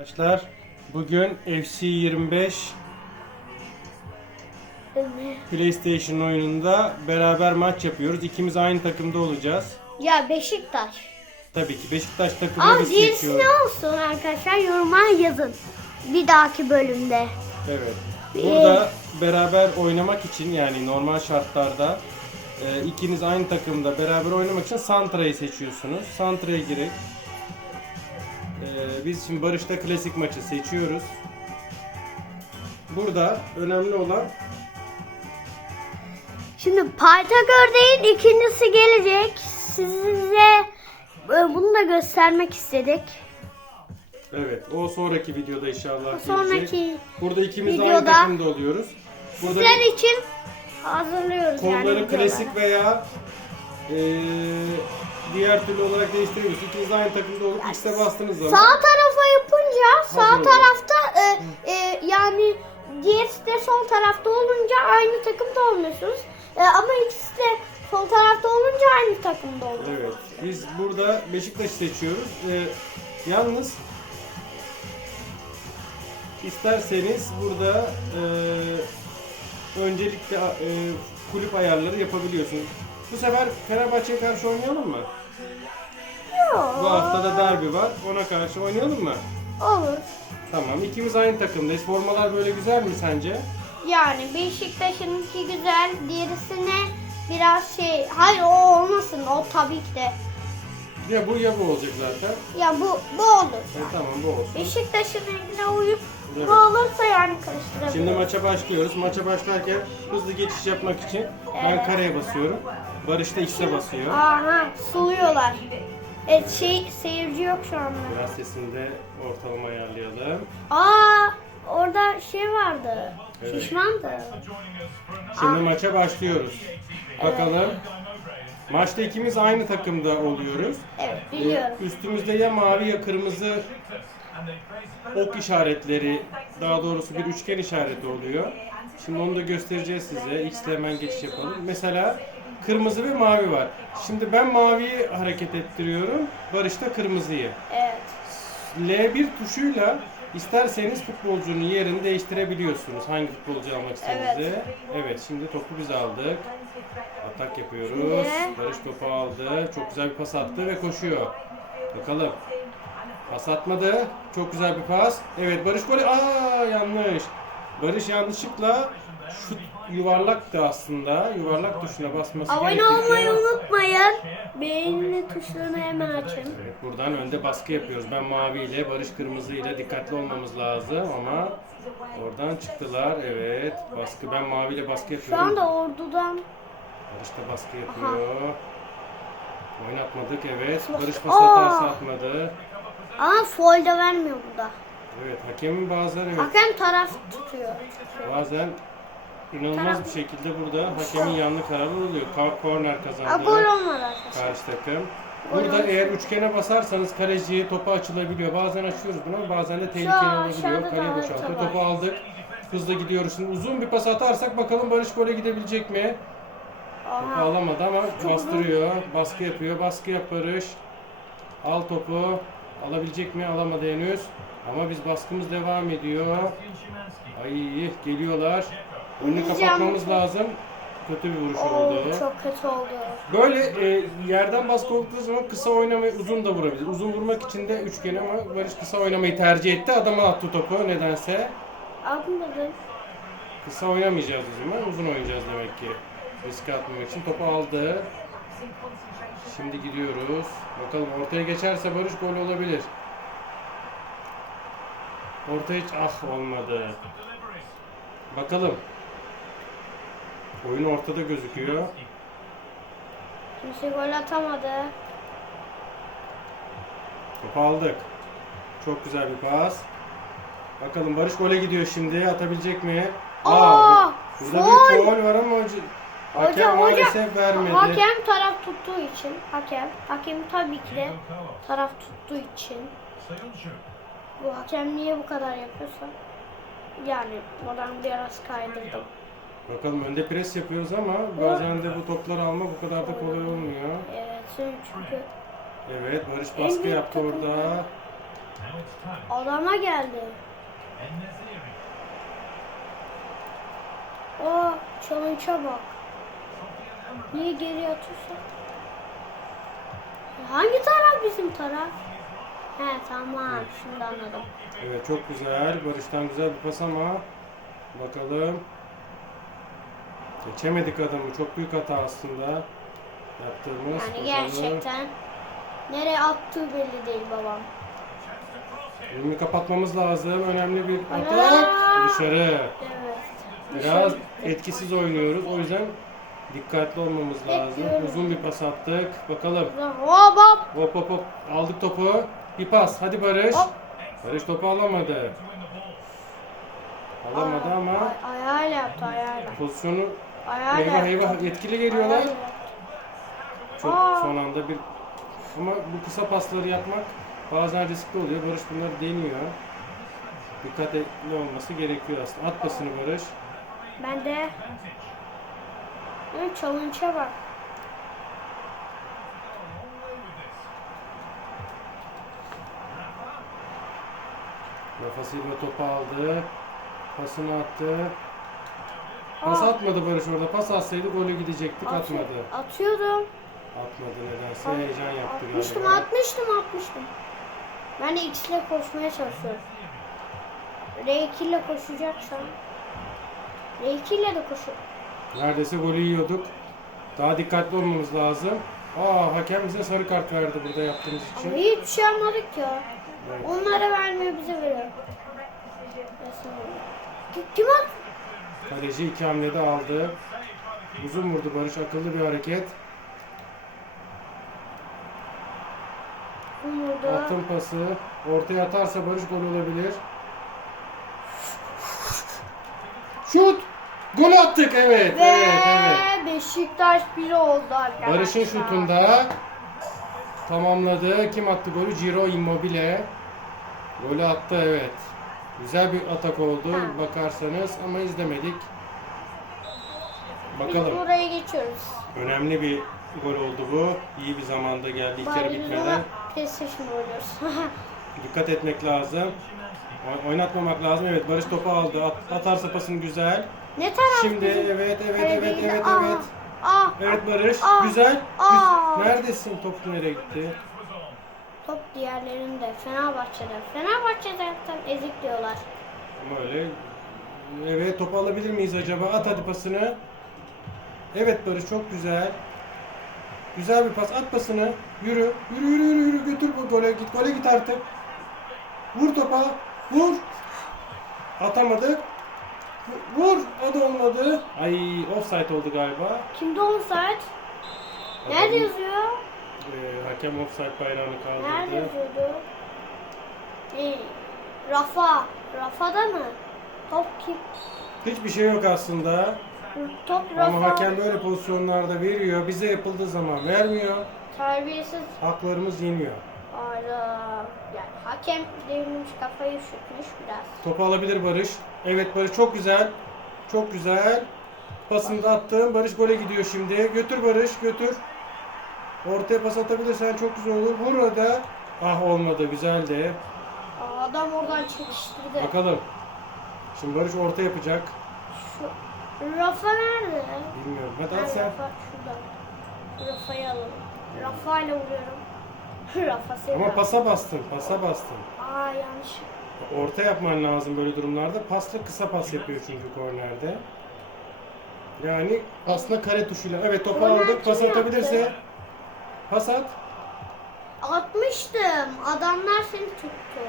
Arkadaşlar bugün FC 25 PlayStation oyununda beraber maç yapıyoruz. İkimiz aynı takımda olacağız. Ya Beşiktaş. Tabii ki Beşiktaş takımını Ama biz seçiyoruz. ne olsun arkadaşlar yorumlara yazın. Bir dahaki bölümde. Evet. Burada beraber oynamak için yani normal şartlarda e, ikiniz aynı takımda beraber oynamak için Santra'yı seçiyorsunuz. Santra'ya girek. E, biz şimdi Barış'ta klasik maçı seçiyoruz. Burada önemli olan Şimdi Pythagor ikincisi gelecek. Size e, bunu da göstermek istedik. Evet, o sonraki videoda inşallah O gelecek. sonraki Burada ikimiz de aynı videoda takımda oluyoruz. Burada sizler için hazırlıyoruz yani kolları videoları. klasik veya eee, diğer türlü olarak değiştiriyoruz. İkiniz de aynı takımda olup X'e bastığınız zaman Sağ tarafa yapınca sağ Hazır oluyor. tarafta e, e, yani diğerisi de sol tarafta olunca aynı takımda olmuyorsunuz. E, ama ikisi de sol tarafta olunca aynı takımda oluyor. Evet. Biz burada Beşiktaş'ı seçiyoruz. Ee, yalnız isterseniz burada eee, öncelikle eee, kulüp ayarları yapabiliyorsunuz. Bu sefer Fenerbahçe'ye karşı oynayalım mı? Bu hafta da derbi var. Ona karşı oynayalım mı? Olur. Tamam. İkimiz aynı takımdayız. Formalar böyle güzel mi sence? Yani Beşiktaş'ınki güzel, diğerisine biraz şey, hayır o olmasın, o tabii ki de. Ya bu ya bu olacak zaten. Ya bu, bu olur. E, tamam bu olsun. Beşiktaş'ın rengine uyup Evet. bu olursa yani karıştırabiliriz. Şimdi maça başlıyoruz. Maça başlarken hızlı geçiş yapmak için ben kareye basıyorum. Barış da X'e basıyor. Aha, suluyorlar. Evet şey, seyirci yok şu anda. Biraz sesini de ortalama ayarlayalım. Aa, orada şey vardı. Evet. Şişmandı. Şimdi maça başlıyoruz. Bakalım. Maçta ikimiz aynı takımda oluyoruz. Evet, Ee, biliyorum. Üstümüzde ya mavi ya kırmızı ok işaretleri, daha doğrusu bir üçgen işareti oluyor. Şimdi onu da göstereceğiz size. X ile hemen geçiş yapalım. Mesela kırmızı ve mavi var. Şimdi ben maviyi hareket ettiriyorum. Barış da kırmızıyı. Evet. L1 tuşuyla isterseniz futbolcunun yerini değiştirebiliyorsunuz. Hangi futbolcu almak istediğinizi. Evet. şimdi topu biz aldık. Atak yapıyoruz. Şimdi- Barış topu aldı. Çok güzel bir pas attı ve koşuyor. Bakalım. Pas atmadı. Çok güzel bir pas. Evet Barış golü. Aa yanlış. Barış yanlışlıkla şut yuvarlaktı aslında. Yuvarlak tuşuna basması Abone gerekirdi. olmayı unutmayın. Beğeni tuşlarını hemen açın. Evet, buradan önde baskı yapıyoruz. Ben mavi ile Barış kırmızı ile dikkatli olmamız lazım ama oradan çıktılar. Evet. Baskı ben mavi ile baskı Şu yapıyorum. anda ordudan Barış da baskı yapıyor. Oynatmadık evet. Barış pas Aa! hatası atmadı. ama foul de vermiyor burada. Evet hakemin evet Hakem taraf tutuyor. bazen inanılmaz bir şekilde burada hakemin yanlış kararı oluyor. Korner kazandı. gol olmadı arkadaşlar. Karşı takım. Burada eğer üçgene basarsanız kaleci topu açılabiliyor. Bazen açıyoruz bunu bazen de tehlikeli an olabiliyor. aşağıda Kaleye da boşaltıyor. Topu aldık. Hızlı gidiyoruz. Şimdi uzun bir pas atarsak bakalım Barış gole gidebilecek mi? Topu Aha. alamadı ama bastırıyor. Baskı yapıyor. Baskı yap Barış. Al topu. Alabilecek mi? Alamadı henüz. Ama biz baskımız devam ediyor. Ay geliyorlar. Önünü Biz kapatmamız lazım. Kötü bir vuruş Oo, oldu. çok kötü oldu. Böyle e, yerden baskı olduğu zaman kısa oynamayı uzun da vurabilir. Uzun vurmak için de üçgen ama Barış kısa oynamayı tercih etti. Adama attı topu nedense. Atmadı. Kısa oynamayacağız o zaman. Uzun oynayacağız demek ki. Riske atmamak için topu aldı. Şimdi gidiyoruz. Bakalım ortaya geçerse Barış gol olabilir. Ortaya hiç ah olmadı. Bakalım. Oyun ortada gözüküyor. Kimse gol atamadı. Topu aldık. Çok güzel bir pas. Bakalım Barış gole gidiyor şimdi. Atabilecek mi? Aa, burada bir foul var ama hoca, hakem Hocam, maalesef hocam, vermedi. hakem taraf tuttuğu için, hakem, hakem tabii ki de taraf tuttuğu için. Bu hakem niye bu kadar yapıyorsa? Yani oradan biraz kaydırdım. Bakalım önde pres yapıyoruz ama bazen de bu topları almak bu kadar da kolay olmuyor. Evet, çünkü Evet Barış baskı büyük yaptı takım orada. Adama geldi. O challenge'a bak. Niye geri atıyorsa? Hangi taraf bizim taraf? He tamam şimdi anladım. Evet çok güzel. Barış'tan güzel bir pas ama bakalım. Geçemedik adamı. Çok büyük hata aslında. Yaptığımız. Yani gerçekten nereye attığı belli değil babam. Önünü kapatmamız lazım. Önemli bir atak. Dışarı. Evet. Biraz etkisiz oynuyoruz. O yüzden dikkatli olmamız lazım. Bekliyorum. Uzun bir pas attık. Bakalım. Hop hop. Hop hop hop. Aldık topu. Bir pas. Hadi Barış. Hop. Barış topu alamadı. Alamadı Aa, ama ay- ayağıyla yaptı ayağıyla. pozisyonu Ayağıyla eyvah yaptı. eyvah etkili geliyorlar. Çok Aa. son anda bir ama bu kısa pasları yapmak bazen riskli oluyor. Barış bunları deniyor. Dikkatli olması gerekiyor aslında. At pasını Barış. Ben de Evet, challenge'a bak. Rafa Silva topu aldı. Pasını attı. Pas Aa. atmadı Barış orada. Pas atsaydı golü gidecektik. Atı- Atmadı. Atıyordum. Atmadı nedense. Heyecan yaptı Atmıştım, galiba. atmıştım, atmıştım. Ben de X ile koşmaya çalışıyorum. R2 ile koşacaksam. R2 ile de koşuyorum. Neredeyse golü yiyorduk. Daha dikkatli olmamız lazım. Aa hakem bize sarı kart verdi burada yaptığımız için. Ama hiçbir şey almadık ya. Evet. Onlara vermiyor, bize veriyor. Oluyor? Kim- Kim at? Kaleci iki hamlede aldı. Uzun vurdu Barış. Akıllı bir hareket. Kim vurdu? Attım pası. Ortaya atarsa Barış gol olabilir. Şut! Gol attık evet. Ve Evet evet. Beşiktaş 1 oldu arkadaşlar. Barış'ın şutunda tamamladı. Kim attı golü? Ciro Immobile. Golü attı evet. Güzel bir atak oldu Ha. bakarsanız ama izlemedik. Biz Bakalım. buraya geçiyoruz. Önemli bir gol oldu bu. İyi bir zamanda geldi ilk yarı Bari biz bitmeden. ona PlayStation oynuyoruz. Dikkat etmek lazım. Oy- Oynatmamak lazım. Evet Barış topu aldı. At- atarsa pasını güzel. ne taraf Şimdi bizim? evet evet evet Kaleciyle- evet Aa, evet. Aa, Evet Barış Aa. güzel. Aa. Neredesin? Top nereye gitti? Top diğerlerinde. Fenerbahçe'de. Fenerbahçe'de zaten ezik diyorlar. Ama öyle. Evet topu alabilir miyiz acaba? At hadi pasını. Evet Barış çok güzel. Güzel bir pas. At pasını. Yürü. Yürü yürü yürü yürü. Götür bu gole git. Gole git artık. Vur topa. Vur. Atamadık. Vu- Vur. O da olmadı. Ay offside oldu galiba. Kimde offside? Nerede yazıyor? Ee, hakem offside bayrağını Nerede kaldırdı. yazıyordu? Ee, Rafa. Rafa'da mı? Top kim? Hiçbir şey yok aslında. Top Rafa. Ama hakem böyle pozisyonlarda veriyor. Bize yapıldığı zaman vermiyor. Terbiyesiz. Haklarımız yeniyor. Ayda. Yani hakem devirmiş kafayı üşütmüş biraz. Topu alabilir Barış. Evet Barış çok güzel. Çok güzel. Pasını da attım. Barış gole gidiyor şimdi. Götür Barış götür. Ortaya pas atabilirsen çok güzel olur. Vur orada. Ah olmadı. Güzeldi. Aa, Adam oradan çekiştirdi. Bakalım. Şimdi Barış orta yapacak. Şu Rafa nerede? Bilmiyorum. Hadi Ha, at sen. Rafa şurada. Şu Rafa'yı alalım. Rafa ile vuruyorum. Rafa seni. Ama pasa bastın. Pasa bastın. Aa yanlış. Orta yapman lazım böyle durumlarda. Pasla kısa pas yapıyor çünkü kornerde. Yani aslında kare tuşuyla. Evet topu Korner aldık. Pas kim atabilirse. yaptı? Pas at. Atmıştım. Adamlar seni tuttu.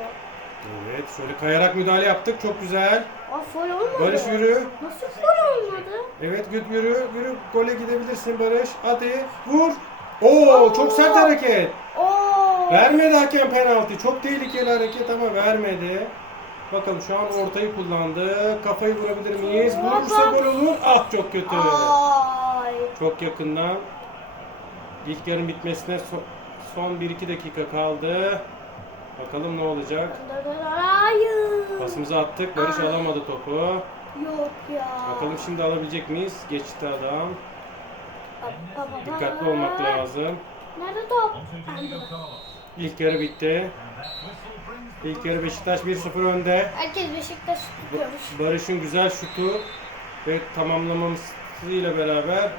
Evet şöyle kayarak müdahale yaptık. Çok güzel. Aa foul olmadı. Barış yürü. Nasıl foul olmadı? Evet güt yürü. Yürü. Gole gidebilirsin Barış. Hadi. Vur. Oo çok sert hareket. Oo. Vermedi hakem penaltı. Çok tehlikeli hareket ama vermedi. Bakalım şu an ortayı kullandı. Kafayı vurabilir miyiz? Vurursa gol olur. Ah çok kötü. Ay. Çok yakından. İlk yarın bitmesine so- son 1-2 dakika kaldı. Bakalım ne olacak. Hayır. Pasımızı attık. Barış Aa. alamadı topu. Yok ya. Bakalım şimdi alabilecek miyiz? Geçti adam. Baba, baba. Dikkatli olmak lazım. Nerede top? İlk yarı bitti. İlk yarı Beşiktaş 1-0 önde. Herkes Beşiktaş tutuyormuş. Barış'ın güzel şutu ve tamamlamasıyla beraber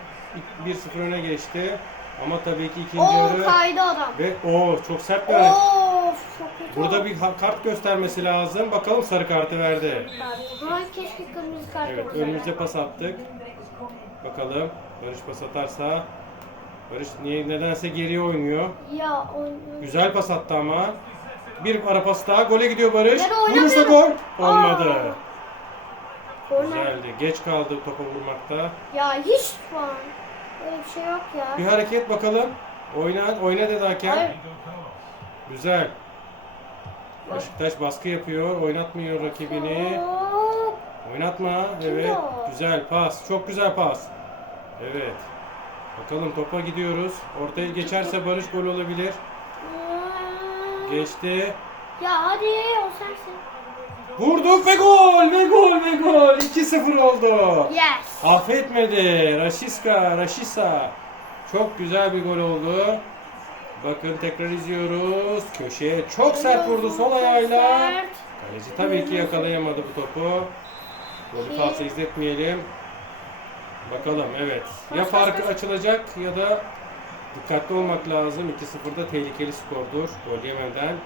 1-0 öne geçti. Ama tabii ki ikinci Oo yarı kaydı adam. ve o çok sert bir hareket. Of çok kötü. Burada bir ha- kart göstermesi lazım. Bakalım sarı kartı verdi. Ha keşke kırmızı kart Evet olsaydı. önümüze pas attık. Bakalım Barış pas atarsa. Barış niye nedense geriye oynuyor. Ya oynuyor. Güzel pas attı ama. Bir ara pas daha. Gole gidiyor Barış. Ben oynamıyorum. Vurursa gol. Olmadı. Aa. Korner. Güzeldi. Geç kaldı topa vurmakta. Ya hiç şu an. Böyle bir şey yok ya. Bir hareket bakalım. Oyna, oyna dedi hakem. Hayır. Güzel. Beşiktaş baskı yapıyor. Oynatmıyor rakibini. Hop. Oynatma. Evet. o? Güzel pas. Çok güzel pas. Evet. Bakalım topa gidiyoruz. Ortaya geçerse Barış gol olabilir. Geçti. Ya hadi o. Vurduk ve gol ve gol ve gol. 2-0 oldu. Yes. Affetmedi. Raşiska, Raşisa. Çok güzel bir gol oldu. Bakın tekrar izliyoruz. Köşeye çok sert vurdu sol ayağıyla. Kaleci tabii ki yakalayamadı bu topu. Golü fazla izletmeyelim. Bakalım evet. Ya kaç? açılacak ya da dikkatli olmak lazım. 2-0'da tehlikeli skordur. Gol yemeden.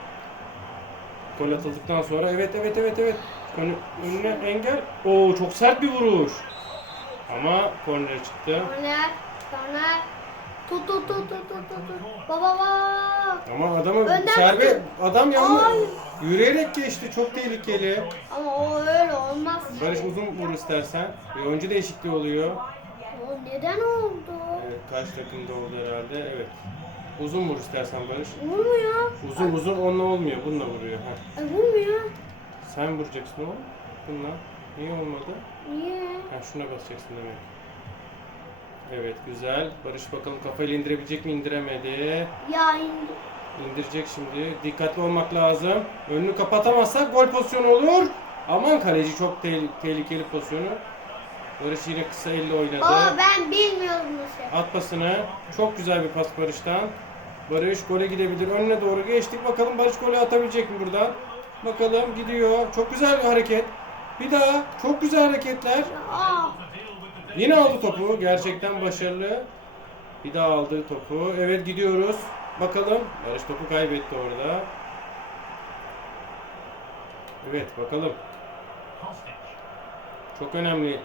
Gol atıldıktan sonra evet evet evet evet. Önü, önüne engel. Oo çok sert bir vuruş. Ama korner çıktı. Korner. Korner. Tut tut tut tut tut tut. Baba baba. Ama adamı Önden serbe adam Ay. yürüyerek geçti. Çok tehlikeli. Ama o öyle olmaz. Barış uzun vur istersen. Bir oyuncu değişikliği oluyor. O neden oldu? Evet, kaç takımda oldu herhalde. Evet. Uzun vur istersen Barış. Vurmuyor. Uzun uzun onunla olmuyor. Bununla vuruyor. Heh. E, vurmuyor. Sen vuracaksın oğlum. Bununla. Niye olmadı? Niye? Ha şuna basacaksın demek. Evet güzel. Barış bakalım kafayla indirebilecek mi? İndiremedi. Ya indi. İndirecek şimdi. Dikkatli olmak lazım. Önünü kapatamazsak gol pozisyonu olur. Aman kaleci çok tehl- tehlikeli pozisyonu. Barış yine kısa elle oynadı. Baba ben bilmiyorum nasıl. At pasını. Çok güzel bir pas Barış'tan. Barış gole gidebilir. Önüne doğru geçtik. Bakalım Barış golü atabilecek mi buradan? Bakalım gidiyor. Çok güzel bir hareket. Bir daha. Çok güzel hareketler. Aa. Yine aldı topu. Gerçekten başarılı. Bir daha aldı topu. Evet gidiyoruz. Bakalım. Barış topu kaybetti orada. Evet bakalım. Çok önemli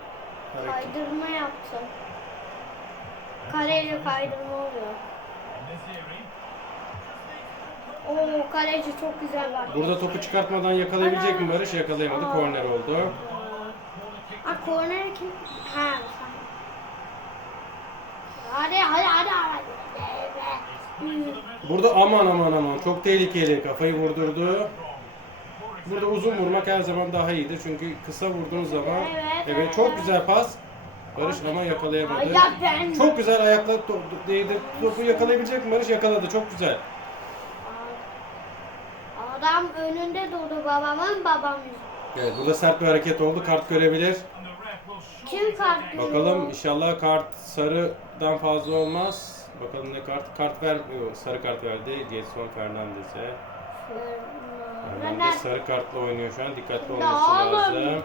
hareket. Kaydırma yaptım. Kareyle kaydırma oluyor. Oo kaleci çok güzel var. Burada topu çıkartmadan yakalayabilecek mi Barış? Yakalayamadı. Aa. Korner oldu. Ha korner kim? Ha. Hadi hadi hadi hadi. Burada aman aman aman çok tehlikeli. Kafayı vurdurdu. Burada uzun vurmak her zaman daha iyidir. Çünkü kısa vurduğunuz zaman Evet, evet çok güzel pas. Barış ama yakalayamadı. Çok güzel ayakla to- değdi. Topu yakalayabilecek mi Barış? Yakaladı. Çok güzel. Adam önünde durdu babamın babam. Evet burada sert bir hareket oldu. Kart görebilir. Kim kart Bakalım inşallah kart sarıdan fazla olmaz. Bakalım ne kart? Kart vermiyor. Sarı kart verdi. Gelson Fernandez'e. Fernandez sarı kartla oynuyor şu an. Dikkatli olması lazım.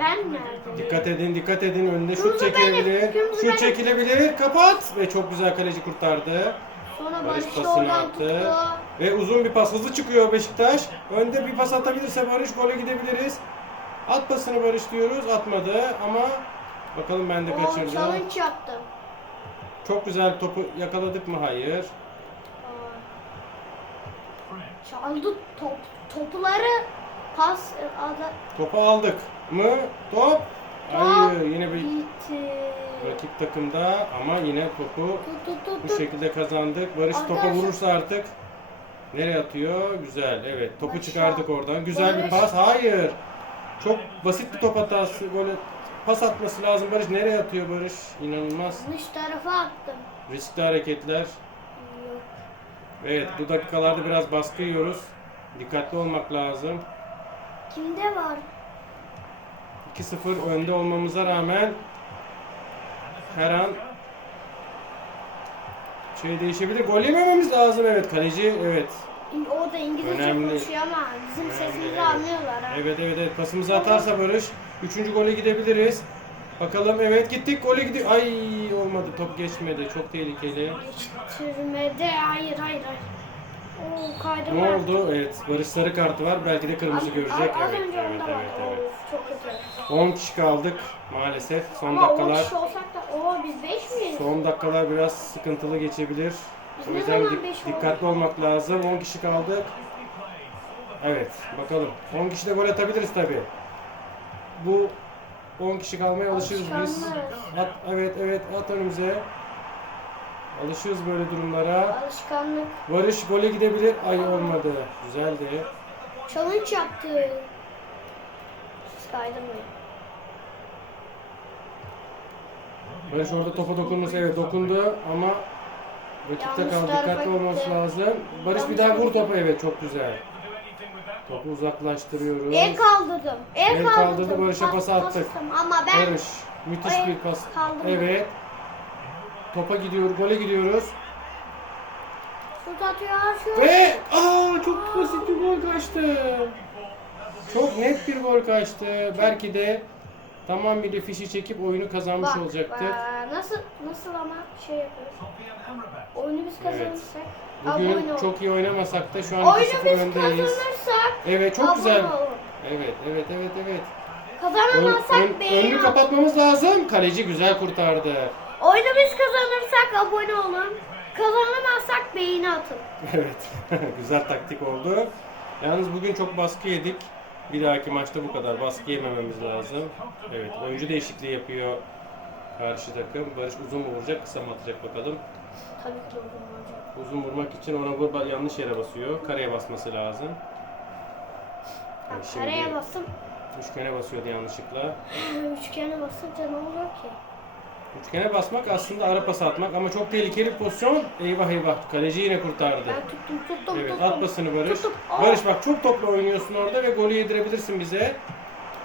Ben nerede? Dikkat edin, dikkat edin. Önüne şut çekilebilir. Şut çekilebilir. Kapat. Ve çok güzel kaleci kurtardı. Sonra Barış pasını attı. tuttu. Ve uzun bir pas. Hızlı çıkıyor Beşiktaş. Önde bir pas atabilirse Barış gole gidebiliriz. At pasını Barış diyoruz. Atmadı ama bakalım ben de Oo kaçırdım. challenge yaptım. Çok güzel topu yakaladık mı? Hayır. Çaldı top, topları pas e, ada, Topu aldık mı? Top. Hayır. Yine bir gitti. rakip takımda ama yine topu Tut tut tut bu tut. şekilde kazandık. Barış topa Arkadaşlar- vurursa artık nereye atıyor? Güzel. Evet. Topu Barış- çıkardık oradan. Güzel bir Barış- pas. Hayır. Çok basit bir top hatası. Böyle pas atması lazım. Barış nereye atıyor Barış? İnanılmaz. Yanlış tarafa attım. Riskli hareketler. Evet. Bu dakikalarda biraz baskı yiyoruz. Dikkatli olmak lazım. Kimde var? 2-0 önde olmamıza rağmen her an şey değişebilir. Gol yemememiz lazım evet kaleci evet. O da İngilizce Önemli. konuşuyor ama bizim Önemli, sesimizi evet. anlıyorlar ha. Evet evet evet pasımızı atarsa Barış. Üçüncü gole gidebiliriz. Bakalım evet gittik gole gidiyor. Ay olmadı top geçmedi çok tehlikeli. Geçirmede hayır hayır hayır. Oo Ne var. oldu? Evet Barış sarı kartı var belki de kırmızı görecek. Az Evet önce evet onda evet var. evet. Of, çok kötü. 10 kişi kaldık maalesef. Son Ama 10 dakikalar kişi olsak da o biz 5 miyiz? son dakikalar biraz sıkıntılı geçebilir. Biz O ne yüzden zaman dik- beş dikkatli olmak lazım. 10 kişi kaldık. Evet bakalım. 10 kişi de gol atabiliriz tabi. Bu 10 kişi kalmaya alışırız biz. At, evet evet at önümüze. Alışırız böyle durumlara. Alışkanlık. Barış gole gidebilir. Ay olmadı. Güzeldi. Challenge yaptı. Siz kaydırmayın. Barış orada topa dokunması evet dokundu ama rakipte kaldı. Dikkatli olması lazım. Barış bir daha vur topa evet çok güzel. Topu uzaklaştırıyoruz. El kaldırdım. El, El kaldırdım. kaldırdı, Barış'a pas attık. Ama ben Barış müthiş bir pas. kaldım. Evet. Topa gidiyor, gole gidiyoruz. şut atıyor. Şut. Ve aa çok basit bir gol kaçtı. Çok net bir gol kaçtı. Belki de tamamıyla fişi çekip oyunu kazanmış Bak, olacaktık. bak, nasıl nasıl ama şey yapıyoruz. Oyunu biz kazanırsak. Bugün oyunu- çok iyi oynamasak da şu an Oyunu 2-0 biz öndeyiz. kazanırsak. Evet çok abone güzel. olun. Evet evet evet evet. Ön, Kazanamazsak ön- beğeni önünü atın. kapatmamız lazım. Kaleci güzel kurtardı. Oyunu biz kazanırsak abone olun. Kazanamazsak beğeni atın. Evet. Güzel taktik oldu. Yalnız bugün çok baskı yedik. Bir dahaki maçta bu kadar baskı yemememiz lazım. Evet. Oyuncu değişikliği yapıyor karşı takım. Barış uzun mu vuracak, kısa mı atacak bakalım. Tabii ki uzun olacak. Uzun vurmak için ona vur yanlış yere basıyor. Kareye basması lazım. Şimdi Kareye basıp üçgene basıyordu yanlışlıkla. üçgene basınca ne oluyor ki? Üçgene basmak aslında ara pas atmak ama çok tehlikeli pozisyon. Eyvah eyvah. Kaleci yine kurtardı. Ben tuttum tuttum Evet tuttum. at Barış. Tuttum. Aa. Barış bak çok topla oynuyorsun orada ve golü yedirebilirsin bize.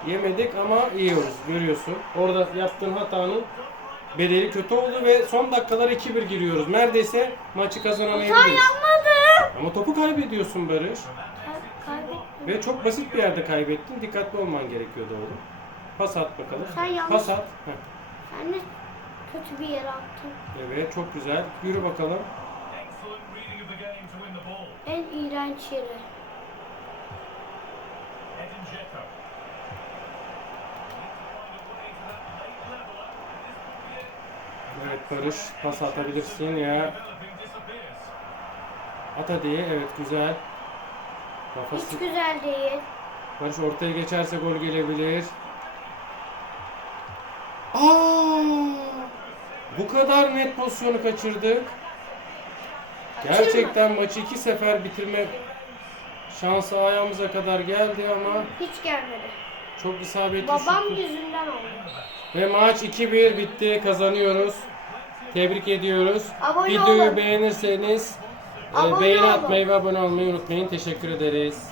Yemedik ama yiyoruz görüyorsun. Orada yaptığın hatanın bedeli kötü oldu ve son dakikalar 2-1 giriyoruz. Neredeyse maçı kazanamayabiliriz. yapmadım. Ama topu kaybediyorsun Barış. Kay- Kaybettim. Ve çok basit bir yerde kaybettin. Dikkatli olman gerekiyordu oğlum. Pas at bakalım. Sen yanlış- Pas at. Heh. Sen de kötü bir yere attın. Evet çok güzel. Yürü bakalım. En iğrenç yere. Evet Barış pas atabilirsin ya. At hadi. Evet güzel. Kafası Hiç güzel değil. Barış ortaya geçerse gol gelebilir. Aa! Bu kadar net pozisyonu kaçırdık. Gerçekten maçı iki sefer bitirme şansı ayağımıza kadar geldi ama Hiç gelmedi. çok isabetli Babam şut. yüzünden oldu. Ve maç 2-1 bitti. Kazanıyoruz. Tebrik ediyoruz. Abone Videoyu olun. beğenirseniz e, Abone beğeni olun. atmayı ve abone olmayı unutmayın. Teşekkür ederiz.